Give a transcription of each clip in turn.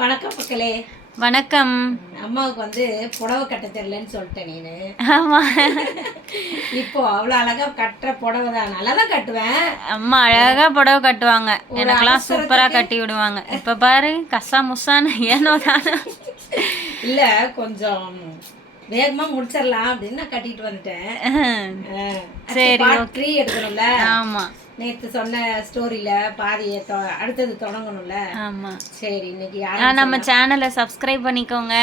வணக்கம் மக்களே. வணக்கம். அம்மாவுக்கு வந்து புடவை கட்ட தெரியலன்னு சொல்லிட்டேன் நீனு. ஆமா. இப்போ அவ்வளோ அழகா கட்டுற புடவை தான். நல்லா தான் கட்டுவேன். அம்மா அழகா புடவை கட்டுவாங்க. எனக்கெல்லாம் சூப்பரா கட்டி விடுவாங்க. இப்ப பாரு கசா முசான்னு ஏனோ தானோ. இல்ல கொஞ்சம் வேகமா முடிச்சிடலாம் அப்படின்னு நான் கட்டிட்டு வந்துட்டேன். சரி த்ரீ எடுக்கணும்ல. ஆமா. நேத்து சொன்ன ஸ்டோரியில பாதியை அடுத்தது தொடங்கணும்ல? ஆமா. சரி இன்னைக்கு நம்ம சேனலை சப்ஸ்கிரைப் பண்ணிக்கோங்க.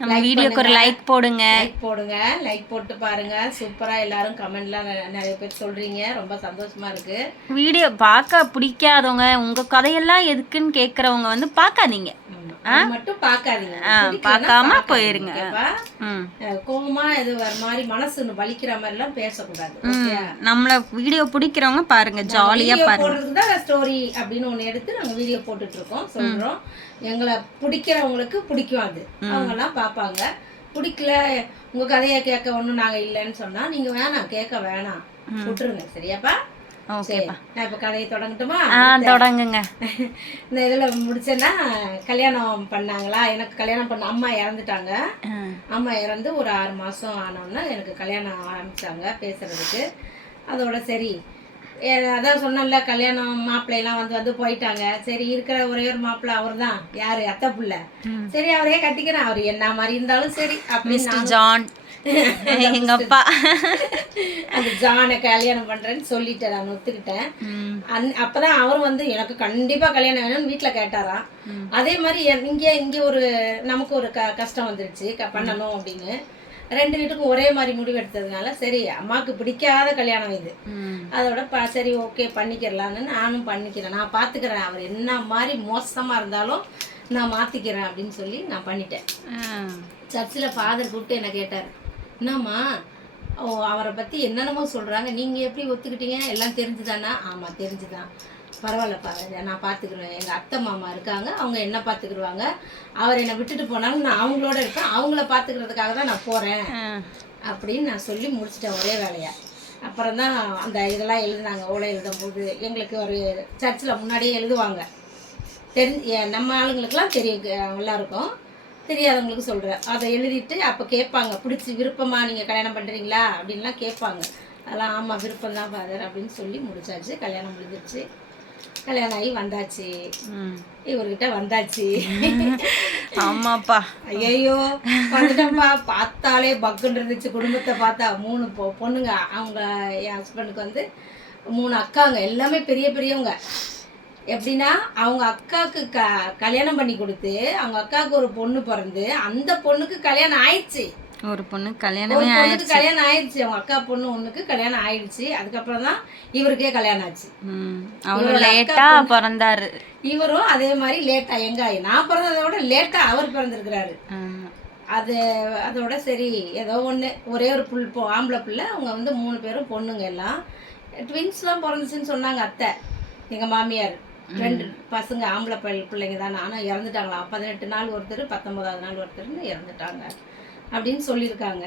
நம்ம வீடியோக்கு ஒரு லைக் போடுங்க. லைக் போடுங்க. லைக் போட்டு பாருங்க. சூப்பரா எல்லாரும் கமெண்ட்லாம் நிறைய பேர் சொல்றீங்க. ரொம்ப சந்தோஷமா இருக்கு. வீடியோ பார்க்க பிடிக்காதவங்க உங்க கதையெல்லாம் எதுக்குன்னு கேக்குறவங்க வந்து பார்க்காதீங்க. மட்டும் பார்க்காதீங்க. பார்க்காம போயிருங்க. ஓகேப்பா? ம். அஹ் கோவமா இது வர மாதிரி மனசு வலிக்கிற மாதிரி எல்லாம் பேசக்கூடாது? நம்மள வீடியோ பிடிக்கிறவங்க பாருங்க ஜாலியா பாருங்க. போடுறதுக்கு ஸ்டோரி அப்படின்னு ஒண்ணு எடுத்து நாங்க வீடியோ போட்டுட்டு இருக்கோம் சொல்றோம். எங்களை பிடிக்கிறவங்களுக்கு பிடிக்கும் அது. அவங்க எல்லாம் பார்ப்பாங்க. பிடிக்கல உங்க கதையை கேட்க ஒண்ணும் நாங்க இல்லைன்னு சொன்னா நீங்க வேணாம் கேட்க வேணாம். விட்டுருங்க சரியாப்பா? சரி ஓகேப்பா. நான் இப்ப கதையை தொடங்கட்டுமா? ஆ தொடங்குங்க. இந்த இதுல முடிச்சேன்னா கல்யாணம் பண்ணாங்களா? எனக்கு கல்யாணம் பண்ண அம்மா இறந்துட்டாங்க. அம்மா இறந்து ஒரு ஆறு மாதம் ஆனோன்னா எனக்கு கல்யாணம் ஆரம்பிச்சாங்க பேசுறதுக்கு. அதோட சரி. அதான் சொன்னேன்ல கல்யாணம் மாப்பிள்ளையெல்லாம் வந்து வந்து போயிட்டாங்க. சரி இருக்கிற ஒரே ஒரு மாப்பிள்ளை அவர் தான் யாரு? அத்தை புள்ள. சரி அவரே கட்டிக்கிறேன். அவர் என்ன மாதிரி இருந்தாலும் சரி அப்படின்னு ஜான் எங்க அப்பா. அந்த ஜானை கல்யாணம் பண்றேன்னு சொல்லிட்டேன் நான் ஒத்துக்கிட்டேன். அன் அப்பதான் அவர் வந்து எனக்கு கண்டிப்பா கல்யாணம் வேணும்னு வீட்ல கேட்டாராம். அதே மாதிரி இங்க இங்க ஒரு நமக்கு ஒரு க கஷ்டம் வந்துருச்சு. பண்ணணும் அப்படின்னு. ரெண்டு வீட்டுக்கும் ஒரே மாதிரி முடிவு எடுத்ததுனால சரி அம்மாவுக்கு பிடிக்காத கல்யாணம் இது. அதோட ப சரி ஓகே பண்ணிக்கிறலான்னு நானும் பண்ணிக்கிறேன். நான் பார்த்துக்கிறேன் அவர் என்ன மாதிரி மோசமா இருந்தாலும் நான் மாத்திக்கிறேன் அப்படின்னு சொல்லி நான் பண்ணிட்டேன். சர்ச்சில் ஃபாதர் கூப்பிட்டு என்ன கேட்டார்? என்னம்மா? ஓ அவரை பற்றி என்னென்னமோ சொல்கிறாங்க நீங்கள் எப்படி ஒத்துக்கிட்டீங்க? எல்லாம் தெரிஞ்சுதானா? ஆமாம் தெரிஞ்சுதான். பரவாயில்லப்பா நான் பார்த்துக்குறேன் எங்கள் அத்தை மாமா இருக்காங்க. அவங்க என்ன பார்த்துக்கிடுவாங்க அவர் என்னை விட்டுட்டு போனாலும் நான் அவங்களோட இருப்பேன். அவங்கள பார்த்துக்கிறதுக்காக தான் நான் போகிறேன். அப்படின்னு நான் சொல்லி முடிச்சிட்டேன் ஒரே வேலையா. அப்புறம் தான் அந்த இதெல்லாம் எழுதுனாங்க. ஓலை எழுதும்போது எங்களுக்கு ஒரு சர்ச்சில் முன்னாடியே எழுதுவாங்க. தெரிஞ்சு நம்ம ஆளுங்களுக்கெல்லாம் தெரியும் எல்லாருக்கும். தெரியாதவங்களுக்கு சொல்கிறேன் அதை எழுதிட்டு அப்போ கேட்பாங்க. பிடிச்சி விருப்பமா நீங்கள் கல்யாணம் பண்ணுறீங்களா அப்படின்லாம் கேட்பாங்க. அதெல்லாம் ஆமாம் விருப்பம் தான் ஃபாதர் அப்படின்னு சொல்லி முடிச்சாச்சு. கல்யாணம் முடிஞ்சிருச்சு. கல்யாணம் ஆகி வந்தாச்சு. இவர்கிட்ட வந்தாச்சு. ஆமாப்பா. ஐயோ வந்துட்டோம்ப்பா பார்த்தாலே பக்குன்னு இருந்துச்சு. குடும்பத்தை பார்த்தா மூணு பொ பொண்ணுங்க. அவங்க என் ஹஸ்பண்டுக்கு வந்து மூணு அக்காங்க. எல்லாமே பெரிய பெரியவங்க. எப்படின்னா அவங்க அக்காவுக்கு க கல்யாணம் பண்ணி கொடுத்து அவங்க அக்காவுக்கு ஒரு பொண்ணு பிறந்து அந்த பொண்ணுக்கு கல்யாணம் ஆயிடுச்சு. ஒரு பொண்ணு கல்யாணமே ஆயிடுச்சு. கல்யாணம் ஆயிடுச்சு. அவங்க அக்கா பொண்ணு ஒண்ணுக்கு கல்யாணம் ஆயிடுச்சு. அதுக்கப்புறம் தான் இவருக்கே கல்யாணம் ஆச்சு. அவரு லேட்டா பிறந்தாரு. இவரும் அதே மாதிரி லேட்டா எங்க நான் பிறந்ததை விட லேட்டா அவர் பிறந்திருக்கிறாரு. அது அதோட சரி ஏதோ ஒன்று ஒரே ஒரு புல் பொ ஆம்பளை பிள்ளை. அவங்க வந்து மூணு பேரும் பொண்ணுங்க எல்லாம். ட்வின்ஸ்லாம் பிறந்துச்சுன்னு சொன்னாங்க அத்தை. எங்கள் மாமியார். ரெண்டு பசங்க ஆம்பளை பிள்ளை பிள்ளைங்க தான். ஆனால் இறந்துட்டாங்களாம் பதினெட்டு நாள் ஒருத்தர் பத்தொன்பதாவது நாள் ஒருத்தர்னு இறந்துட்டாங்க அப்படின்னு சொல்லியிருக்காங்க.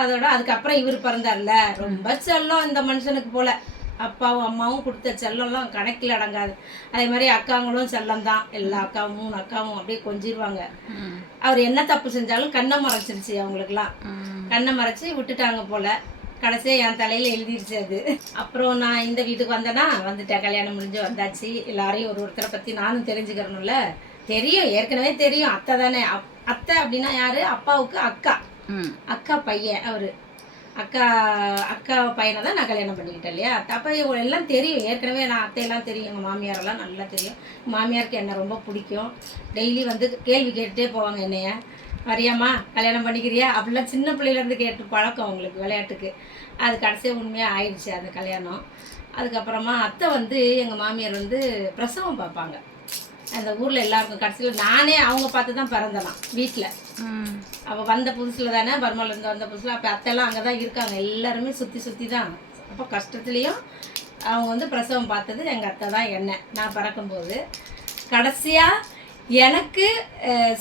அதோட அதுக்கப்புறம் இவர் பிறந்தார்ல. ரொம்ப செல்லம் இந்த மனுஷனுக்கு போல. அப்பாவும் அம்மாவும் கொடுத்த செல்லம்லாம் கணக்கில் அடங்காது. அதே மாதிரி அக்காங்களும் செல்லம் தான். எல்லா அக்காவும் மூணு அக்காவும் அப்படியே கொஞ்சிருவாங்க. அவர் என்ன தப்பு செஞ்சாலும் கண்ணை மறைச்சிருச்சு அவங்களுக்குலாம். கண்ணை மறைச்சு விட்டுட்டாங்க போல. கடைசியா என் தலையில எழுதிருச்சு அது. அப்புறம் நான் இந்த வீட்டுக்கு வந்தேனா வந்துட்டேன். கல்யாணம் முடிஞ்சு வந்தாச்சு. எல்லாரையும் ஒரு ஒருத்தரை பத்தி நானும் தெரிஞ்சுக்கிறணும்ல தெரியும். ஏற்கனவே தெரியும். அத்தை தானே. அப்- அத்தை அப்படின்னா யாரு? அப்பாவுக்கு அக்கா. அக்கா பையன் அவரு. அக்கா அக்கா பையனை தான் நான் கல்யாணம் பண்ணிக்கிட்டேன் இல்லையா? அப்போ எல்லாம் தெரியும். ஏற்கனவே நான் அத்தையெல்லாம் தெரியும். எங்கள் மாமியாரெல்லாம் நல்லா தெரியும். மாமியாருக்கு என்னை ரொம்ப பிடிக்கும். டெய்லி வந்து கேள்வி கேட்டுட்டே போவாங்க என்னைய. வரியாம்மா கல்யாணம் பண்ணிக்கிறியா? அப்படிலாம் சின்ன பிள்ளையிலேருந்து கேட்டு பழக்கம் அவங்களுக்கு விளையாட்டுக்கு. அது கடைசியாக உண்மையாக ஆயிடுச்சு அந்த கல்யாணம். அதுக்கப்புறமா அத்தை வந்து எங்கள் மாமியார் வந்து பிரசவம் பார்ப்பாங்க. அந்த ஊரில் எல்லாருக்கும் கடைசியில் நானே அவங்க பார்த்து தான் பிறந்தலாம் வீட்டில். அவள் வந்த புதுசில் தானே பர்மால இருந்து வந்த புதுசில் அப்போ அத்தைலாம் அங்கே தான் இருக்காங்க. எல்லாருமே சுற்றி சுற்றி தான். அப்போ கஷ்டத்துலேயும் அவங்க வந்து பிரசவம் பார்த்தது எங்கள் அத்தை தான் என்ன. நான் பிறக்கும்போது. கடைசியாக எனக்கு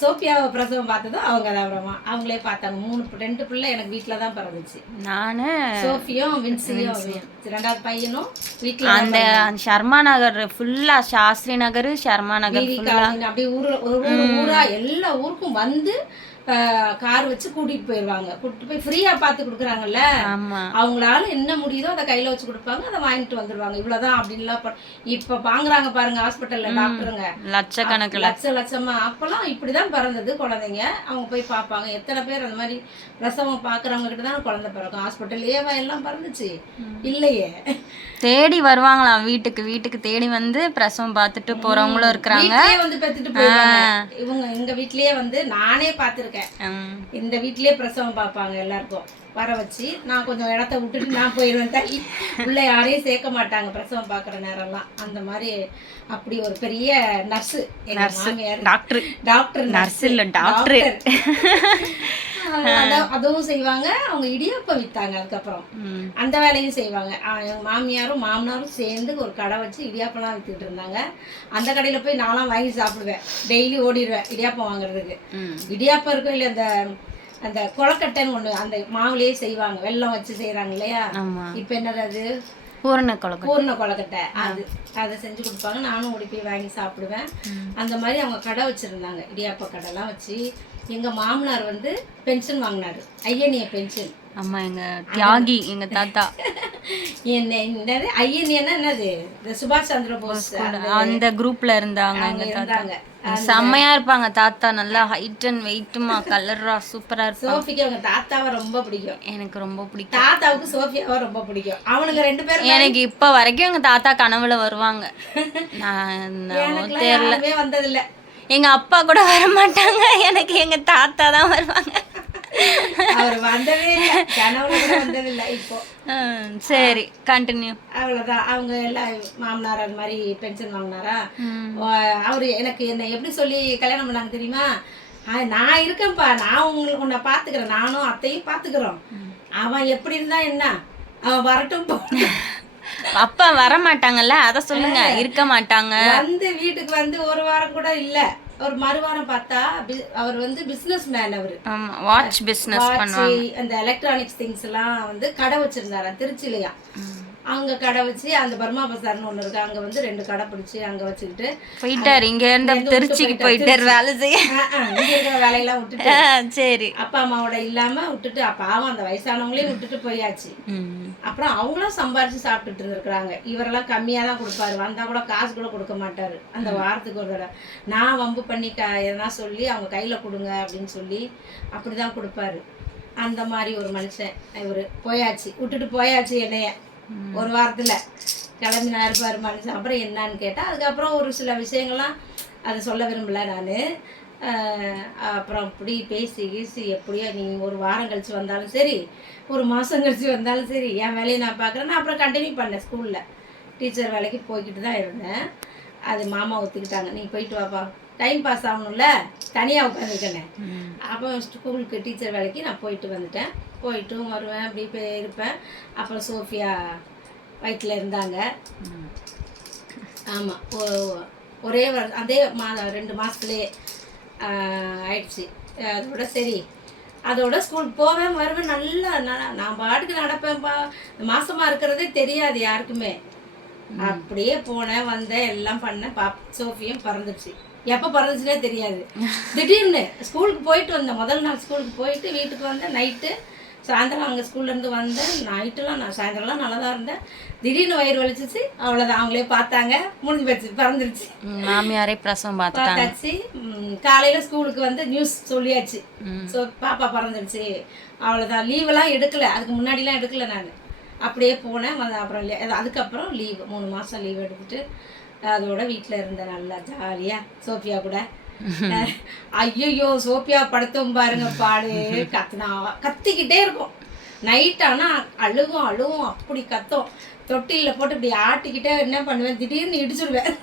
சோஃபியாவை பிரசவம் பார்த்ததும் அவங்க தான் அவங்களே பார்த்தாங்க. மூணு ரெண்டு பிள்ளை எனக்கு வீட்டில் தான் பிறந்துச்சு. நானு சோஃபியும் வின்சியும் ரெண்டாவது பையனும் வீட்டில் அந்த சர்மா நகர் ஃபுல்லா சாஸ்திரி நகர் சர்மா நகர் அப்படியே ஊரு ஒரு ஊரா எல்லா ஊருக்கும் வந்து கார் வச்சு கூட்டிட்டு போயிடுவாங்க கூட்டிட்டு போய் ஃப்ரீயா பார்த்து கொடுக்குறாங்கல்ல? அவங்களால என்ன முடியுதோ அதை கையில வச்சு கொடுப்பாங்க. அதை வாங்கிட்டு வந்துருவாங்க. இவ்வளவுதான் அப்படின்லாம் இப்ப வாங்குறாங்க பாருங்க ஹாஸ்பிட்டல்ல டாக்டருங்க லட்சக்கணக்கில். லட்ச லட்சமா. அப்பெல்லாம் இப்படிதான் பிறந்தது குழந்தைங்க. அவங்க போய் பார்ப்பாங்க. எத்தனை பேர் அந்த மாதிரி பிரசவம் பாக்குறவங்க கிட்ட தான் குழந்தை பிறக்கும். ஹாஸ்பிட்டல்லையேவா எல்லாம் பிறந்துச்சு. இல்லையே. தேடி வருவாங்களாம் வீட்டுக்கு. வீட்டுக்கு தேடி வந்து பிரசவம் பார்த்துட்டு போறவங்களும் இருக்கிறாங்க. வந்து பெத்துட்டு போயிடுவாங்க. இவங்க எங்க வீட்லயே வந்து நானே பார்த்திருக்கேன். ம். இந்த வீட்லயே பிரசவம் பார்ப்பாங்க எல்லாருக்கும். வர வச்சு நான் கொஞ்சம் இடத்த விட்டுட்டு நான் போயிடுவேன் தள்ளி உள்ள யாரையும் சேர்க்க மாட்டாங்க பிரசவம் பார்க்குற நேரம்லாம். அந்த மாதிரி அப்படி ஒரு பெரிய நர்ஸு. மாமியார். டாக்டர். Doctor nurse. இல்ல டாக்டர். அதுவும் செய்வாங்க. அவங்க இடியாப்பம் வித்தாங்க அதுக்கப்புறம். அந்த வேலையும் செய்வாங்க. எங்க மாமியாரும் மாமனாரும் சேர்ந்து ஒரு கடை வச்சு இடியாப்பம்லாம் வித்துட்டு இருந்தாங்க. அந்த கடையில போய் நான்லாம் வாங்கி சாப்பிடுவேன். டெய்லி ஓடிடுவேன் இடியாப்பம் வாங்குறதுக்கு. இடியாப்பம் இருக்கும் இல்லை அந்த அந்த கொலக்கட்டைன்னு ஒண்ணு அந்த மாவுலயே செய்வாங்க. வெல்லம் வச்சு செய்றாங்க இல்லையா? இப்போ என்னது அது? பூரண கொழக்கட்டை. பூரண கொழக்கட்டை. அது அதை செஞ்சு கொடுப்பாங்க. நானும் ஓடி போய் வாங்கி சாப்பிடுவேன். அந்த மாதிரி அவங்க கடை வச்சிருந்தாங்க. இடியாப்ப கடைலாம் வச்சு எங்க மாமனார் வந்து பென்ஷன் வாங்கினாரு. ஐயனிய பென்ஷன் ஆமா எங்க தியாகி எங்க தாத்தா. என்ன என்னது? ஐயனியன்னா என்னது? இந்த சுபாஷ் சந்திர போஸ் அந்த குரூப்ல இருந்தாங்க எங்க தாத்தா. செம்மையா இருப்பாங்க தாத்தா. நல்லா ஹைட் அண்ட் வெயிட்டுமா கலரா சூப்பரா இருப்பாங்க சோஃபிக்கு அவங்க தாத்தாவை ரொம்ப பிடிக்கும். எனக்கு ரொம்ப பிடிக்கும். தாத்தாவுக்கு சோஃபியாவை ரொம்ப பிடிக்கும். அவனுங்க ரெண்டு பேரும் எனக்கு இப்ப வரைக்கும் எங்க தாத்தா கனவுல வருவாங்க. நான் யாருமே வந்ததில்ல. எங்க அப்பா கூட வர மாட்டாங்க எனக்கு எங்க தாத்தா தான் வருவாங்க. அவர் வந்ததே இல்லை. இப்போ. சரி கண்டினியூ அவ்வளவுதான். அவங்க எல்லாம் மாமனார் அந்த மாதிரி பென்ஷன் வாங்கினாரா? அவரு எனக்கு என்ன எப்படி சொல்லி கல்யாணம் பண்ணாங்க தெரியுமா? நான் இருக்கேன்ப்பா. நான் உங்களுக்கு உன்னை பாத்துக்கிறேன். நானும் அத்தையும் பாத்துக்கிறோம். அவன் எப்படி இருந்தா என்ன? அவன் வரட்டும். அப்பா வர மாட்டாங்கல்ல அத சொல்லுங்க. இருக்க மாட்டாங்க. வந்து வீட்டுக்கு வந்து ஒரு வாரம் கூட இல்ல. ஒரு மறுவாரம் பார்த்தா அவர் வந்து பிசினஸ் மேன் அவரு வாட்ச் பிசினஸ் அந்த எலக்ட்ரானிக்ஸ் திங்ஸ் எல்லாம் வந்து கடை வச்சிருந்தாரா திருச்சிலையா. அங்க கடை வச்சு அந்த பர்மா பசார்னு ஒண்ணு இருக்கு. அங்க வந்து ரெண்டு கடை பிடிச்சி அங்க வச்சுக்கிட்டு போயிட்டாரு இங்க இருந்து திருச்சிக்கு போயிட்டாரு வேலை செய்ய. இருக்கிற வேலையெல்லாம் விட்டுட்டு சரி. அப்பா அம்மாவோட இல்லாம விட்டுட்டு பாவம் அந்த வயசானவங்களையும் விட்டுட்டு போயாச்சு. அப்புறம் அவங்களும் சம்பாரிச்சு சாப்பிட்டுட்டு இருந்திருக்கிறாங்க இவரெல்லாம் கம்மியா தான் கொடுப்பாரு. வந்தா கூட காசு கூட கொடுக்க மாட்டாரு. அந்த வாரத்துக்கு ஒரு தடவை. நான் வம்பு பண்ணி க எதனா சொல்லி அவங்க கையில கொடுங்க அப்படின்னு சொல்லி அப்படிதான் கொடுப்பாரு. அந்த மாதிரி ஒரு மனுஷன் இவரு. போயாச்சு. விட்டுட்டு போயாச்சு என்னைய. ஒரு வாரத்துல கிளம்பி இருப்பாரு மனுஷன். அப்புறம் என்னன்னு கேட்டா அதுக்கப்புறம் ஒரு சில விஷயங்கள்லாம் அதை சொல்ல விரும்பல நான். அப்புறம் அப்படி பேசி கீசி எப்படியோ நீ ஒரு வாரம் கழிச்சு வந்தாலும் சரி ஒரு மாதம் கழிச்சு வந்தாலும் சரி என் வேலையை நான் பார்க்குறேன் நான் அப்புறம் கண்டினியூ பண்ணேன் ஸ்கூலில் டீச்சர் வேலைக்கு போய்கிட்டு தான் இருந்தேன். அது மாமா ஒத்துக்கிட்டாங்க. நீ போயிட்டு வாப்பா. டைம் பாஸ் ஆகணும்ல? தனியாக உட்காந்துருக்கேனே. அப்போ ஸ்கூலுக்கு டீச்சர் வேலைக்கு நான் போயிட்டு வந்துட்டேன். போயிட்டும் வருவேன் அப்படி போய் இருப்பேன். அப்புறம் சோஃபியா வயிற்றில் இருந்தாங்க. ஆமாம் ஒரே அதே மா ரெண்டு மாதத்துலேயே ஆயிடுச்சு. அதோட சரி. அதோட ஸ்கூல் போவேன் வருவேன் நல்லா நான் பாட்டுக்கு நடப்பேன்ப்பா. மாசமா இருக்கிறதே தெரியாது யாருக்குமே. அப்படியே போனேன் வந்தேன் எல்லாம் பண்ணேன். பாப் சோஃபியும் பறந்துச்சு எப்போ பறந்துச்சுனே தெரியாது. திடீர்னு ஸ்கூலுக்கு போயிட்டு வந்தேன். முதல் நாள் ஸ்கூலுக்கு போயிட்டு வீட்டுக்கு வந்தேன் நைட்டு சாயந்தரம் அங்கே ஸ்கூல்லேருந்து வந்தேன். நைட்டுலாம் நான் சாயந்தரம்லாம் நல்லா தான் இருந்தேன். திடீர்னு வயிறு வலிச்சிச்சு. அவ்வளோதான் அவங்களே பார்த்தாங்க. முடிஞ்சு போச்சு. பறந்துருச்சு. மாமியாரே பிரசவம் பார்த்தாச்சு. காலையில ஸ்கூலுக்கு வந்து நியூஸ் சொல்லியாச்சு. ஸோ பாப்பா பிறந்துருச்சு. அவ்வளோதான் லீவெல்லாம் எடுக்கல. அதுக்கு முன்னாடிலாம் எடுக்கல நான். அப்படியே போனேன். அப்புறம் அதுக்கப்புறம் லீவு மூணு மாதம் லீவ் எடுத்துட்டு அதோட வீட்டில் இருந்தேன். நல்லா ஜாலியாக சோஃபியா கூட. ஐயோ சோஃபியா படுத்தும் பாருங்க பாடு கத்துனா கத்திக்கிட்டே இருக்கும். நைட் ஆனால் அழுகும் அழுவும் அப்படி கத்தும். தொட்டிலில் போட்டு இப்படி ஆட்டிக்கிட்டே என்ன பண்ணுவேன்? திடீர்னு இடிச்சிருவேன்.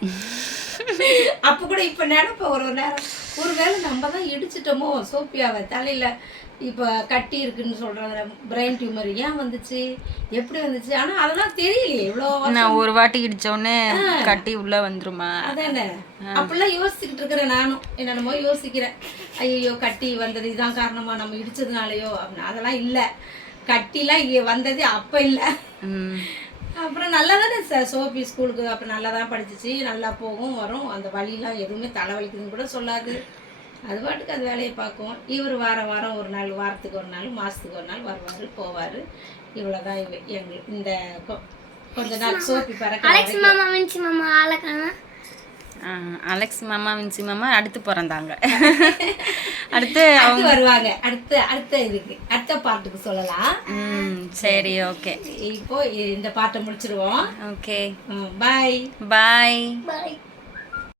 அப்போ கூட இப்போ நினைப்பேன் ஒரு ஒரு நேரம் ஒருவேளை நம்ம தான் இடிச்சிட்டோமோ சோப்பியாவை தலையில் இப்போ கட்டி இருக்குன்னு சொல்கிறாங்க பிரெயின் டியூமர் ஏன் வந்துச்சு? எப்படி வந்துச்சு? ஆனால் அதெல்லாம் தெரியலையே இவ்வளோ நான் ஒரு வாட்டி இடிச்ச உடனே கட்டி உள்ள வந்துருமா? அதானே? அப்படிலாம் யோசிச்சுக்கிட்டு இருக்கிறேன் நானும். என்னென்னமோ யோசிக்கிறேன். ஐயோ கட்டி வந்தது இதான் காரணமா நம்ம இடிச்சதுனாலயோ அப்படின்னு. அதெல்லாம் இல்லை. கட்டிலாம் வந்தது அப்போ இல்லை. அப்புறம் நல்லா தானே சார் சோபி ஸ்கூலுக்கு? அப்போ நல்லா தான் படிச்சிச்சு. நல்லா போகும் வரும். அந்த வழிலாம் எதுவுமே தலைவலிக்குதுன்னு கூட சொல்லாது. அது பாட்டுக்கு அது வேலையை பார்க்கும். இவர் வாரம் வாரம் ஒரு நாள் வாரத்துக்கு ஒரு நாள் மாதத்துக்கு ஒரு நாள் வருவார் போவார். இவ்வளோதான் இவ எங்களுக்கு இந்த கொஞ்ச நாள் சோப்பி பறக்க அலெக்ஸ் மாமா வின்சி மாமா அடுத்து பிறந்தாங்க. அடுத்து அடுத்து வருவாங்க. அடுத்த அடுத்த இதுக்கு அடுத்த பாட்டுக்கு சொல்லலாம். ம் சரி ஓகே. இப்போ இந்த பாட்டை முடிச்சிருவோம். ஓகே. பாய் பாய் பாய்